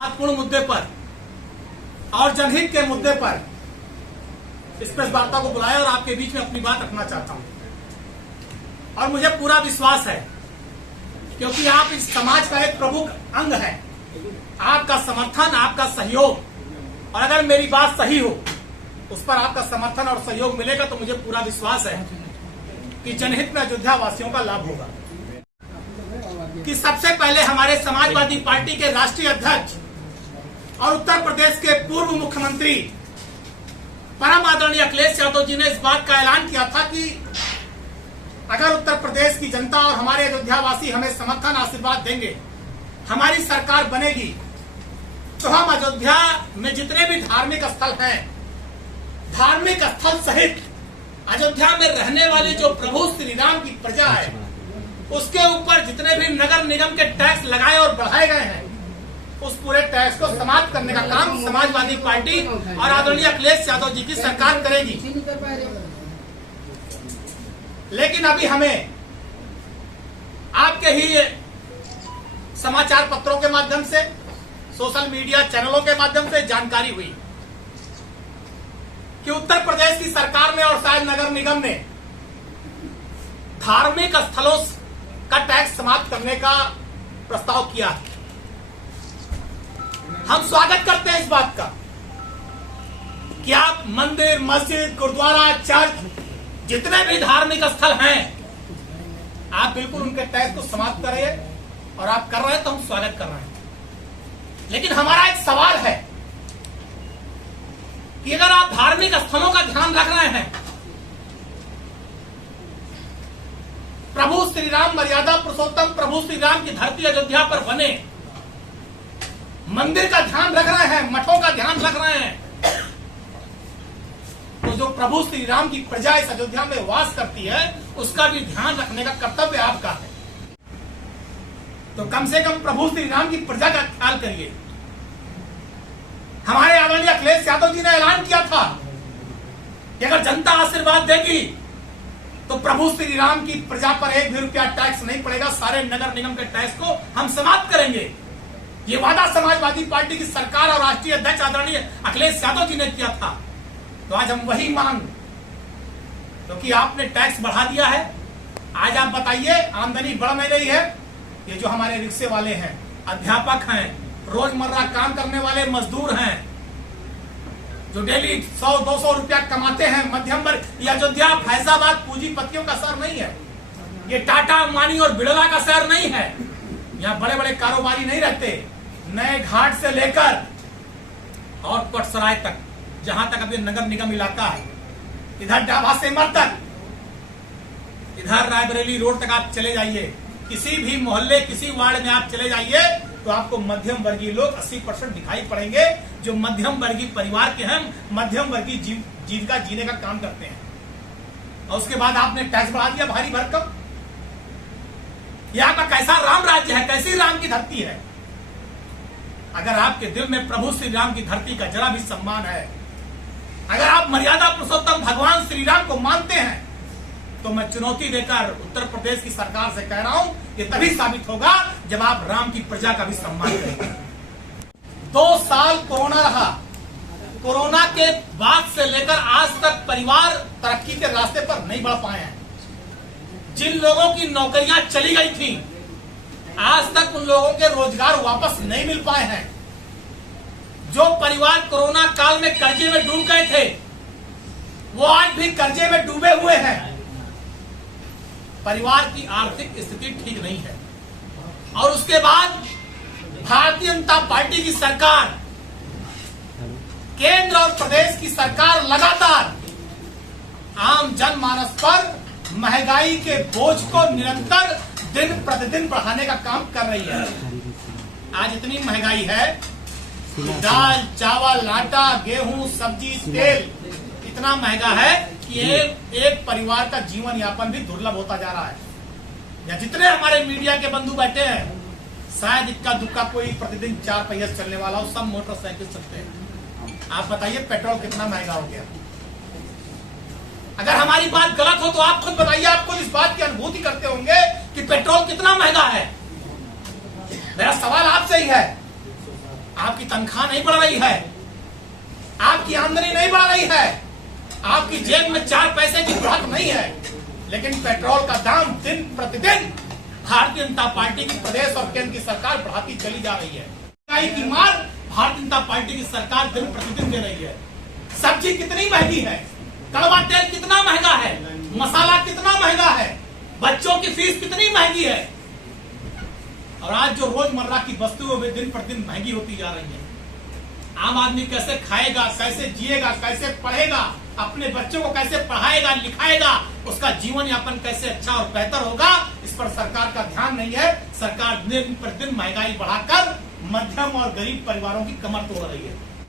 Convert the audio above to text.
महत्वपूर्ण मुद्दे पर और जनहित के मुद्दे पर इस प्रेस वार्ता को बुलाया और आपके बीच में अपनी बात रखना चाहता हूं। और मुझे पूरा विश्वास है, क्योंकि आप इस समाज का एक प्रमुख अंग है, आपका समर्थन, आपका सहयोग, और अगर मेरी बात सही हो उस पर आपका समर्थन और सहयोग मिलेगा तो मुझे पूरा विश्वास है कि जनहित में अयोध्या वासियों का लाभ होगा। कि सबसे पहले हमारे समाजवादी पार्टी के राष्ट्रीय अध्यक्ष और उत्तर प्रदेश के पूर्व मुख्यमंत्री परम आदरणीय अखिलेश यादव जी ने इस बात का ऐलान किया था कि अगर उत्तर प्रदेश की जनता और हमारे अयोध्या वासी हमें समर्थन आशीर्वाद देंगे, हमारी सरकार बनेगी, तो हम अयोध्या में जितने भी धार्मिक स्थल हैं, धार्मिक स्थल सहित अयोध्या में रहने वाली जो प्रभु श्री राम की प्रजा है, उसके ऊपर जितने भी नगर निगम के टैक्स लगाए और बढ़ाए गए हैं, उस पूरे टैक्स को समाप्त करने का काम समाजवादी पार्टी और आदरणीय अखिलेश यादव जी की सरकार करेगी। लेकिन अभी हमें आपके ही समाचार पत्रों के माध्यम से, सोशल मीडिया चैनलों के माध्यम से जानकारी हुई कि उत्तर प्रदेश की सरकार ने और शायद नगर निगम ने धार्मिक स्थलों का टैक्स समाप्त करने का प्रस्ताव किया है। हम स्वागत करते हैं इस बात का कि आप मंदिर, मस्जिद, गुरुद्वारा, चर्च, जितने भी धार्मिक स्थल हैं, आप बिल्कुल उनके टैक्स को समाप्त करिए, और आप कर रहे हैं तो हम स्वागत कर रहे हैं। लेकिन हमारा एक सवाल है कि अगर आप धार्मिक स्थलों का ध्यान रख रहे हैं, प्रभु श्री राम, मर्यादा पुरुषोत्तम प्रभु श्री राम की धरती अयोध्या पर बने, मंदिर का ध्यान रख रहे हैं, मठों का ध्यान रख रहे हैं, तो जो प्रभु श्री राम की प्रजा इस अयोध्या में वास करती है, उसका भी ध्यान रखने का कर्तव्य आपका है। तो कम से कम प्रभु श्री राम की प्रजा का ख्याल करिए। हमारे आदरणीय अखिलेश यादव जी ने ऐलान किया था कि अगर जनता आशीर्वाद देगी तो प्रभु श्री राम की प्रजा पर एक भी रुपया टैक्स नहीं पड़ेगा, सारे नगर निगम के टैक्स को हम समाप्त करेंगे। ये वादा समाजवादी पार्टी की सरकार और राष्ट्रीय अध्यक्ष आदरणीय अखिलेश यादव जी ने किया था। तो आज हम वही मांग, क्योंकि आपने टैक्स बढ़ा दिया है, आज आप बताइए, आमदनी बढ़ नहीं रही है। ये जो हमारे रिक्शे वाले हैं, अध्यापक हैं, रोजमर्रा काम करने वाले मजदूर हैं, जो डेली 100-200 रुपया कमाते हैं, मध्यम वर्ग, ये अयोध्या फैजाबाद पूंजीपतियों का शहर नहीं है, ये टाटा, अंबानी और बिड़ला का शहर नहीं है। यहाँ बड़े बड़े कारोबारी नहीं रहते। नए घाट से लेकर और पटसराय तक, जहां तक अभी नगर निगम इलाका है, इधर डाबा से मर तक, इधर रायबरेली रोड तक आप चले जाइए, किसी भी मोहल्ले, किसी वार्ड में आप चले जाइए तो आपको मध्यम वर्गीय लोग 80% दिखाई पड़ेंगे, जो मध्यम वर्गीय परिवार के हैं, मध्यम वर्गीय जीविका जीने का काम करते हैं। और उसके बाद आपने टैक्स बढ़ा दिया भारी भरकम। यहाँ का कैसा राम राज्य है, कैसी राम की धरती है। अगर आपके दिल में प्रभु श्री राम की धरती का जरा भी सम्मान है, अगर आप मर्यादा पुरुषोत्तम भगवान श्री राम को मानते हैं, तो मैं चुनौती देकर उत्तर प्रदेश की सरकार से कह रहा हूं, ये तभी साबित होगा जब आप राम की प्रजा का भी सम्मान करेंगे। 2 साल कोरोना रहा, कोरोना के बाद से लेकर आज तक परिवार तरक्की के रास्ते पर नहीं बढ़ पाए हैं। जिन लोगों की नौकरियां चली गई थी, आज तक उन लोगों के रोजगार वापस नहीं मिल पाए हैं। जो परिवार कोरोना काल में कर्जे में डूब गए थे, वो आज भी कर्जे में डूबे हुए हैं। परिवार की आर्थिक स्थिति ठीक नहीं है। और उसके बाद भारतीय जनता पार्टी की सरकार, केंद्र और प्रदेश की सरकार लगातार आम जनमानस पर महंगाई के बोझ को निरंतर दिन प्रतिदिन बढ़ाने का काम कर रही है। आज इतनी महंगाई है, दाल, चावल, आटा, गेहूं, सब्जी, तेल इतना महंगा है कि एक परिवार का जीवन यापन भी दुर्लभ होता जा रहा है। या जितने हमारे मीडिया के बंधु बैठे हैं, शायद इक्का दुक्का कोई प्रतिदिन 4 पहिया चलने वाला हो, सब मोटरसाइकिल चलते हैं। आप बताइए पेट्रोल कितना महंगा हो गया। अगर हमारी बात गलत हो तो आप खुद बताइए, आप खुद इस बात की अनुभूति करते होंगे कि पेट्रोल कितना महंगा है। मेरा सवाल आपसे ही है आपकी तनख्वाह नहीं बढ़ रही है, आपकी आमदनी नहीं बढ़ रही है, आपकी जेब में 4 पैसे की बढ़त नहीं है, लेकिन पेट्रोल का दाम दिन प्रतिदिन भारतीय जनता पार्टी की प्रदेश और केंद्र की सरकार बढ़ाती चली जा रही है। महंगाई की मार भारतीय जनता पार्टी की सरकार दिन प्रतिदिन दे रही है। सब्जी कितनी महंगी है, कड़वा तेल कितना महंगा है, मसाला कितना महंगा है, बच्चों की फीस कितनी महंगी है, और आज जो रोजमर्रा की वस्तुएं वे दिन प्रतिदिन महंगी होती जा रही है। आम आदमी कैसे खाएगा, कैसे जिएगा, कैसे पढ़ेगा, अपने बच्चों को कैसे पढ़ाएगा लिखाएगा, उसका जीवन यापन कैसे अच्छा और बेहतर होगा, इस पर सरकार का ध्यान नहीं है। सरकार दिन प्रतिदिन महंगाई बढ़ाकर मध्यम और गरीब परिवारों की कमर तोड़ रही है।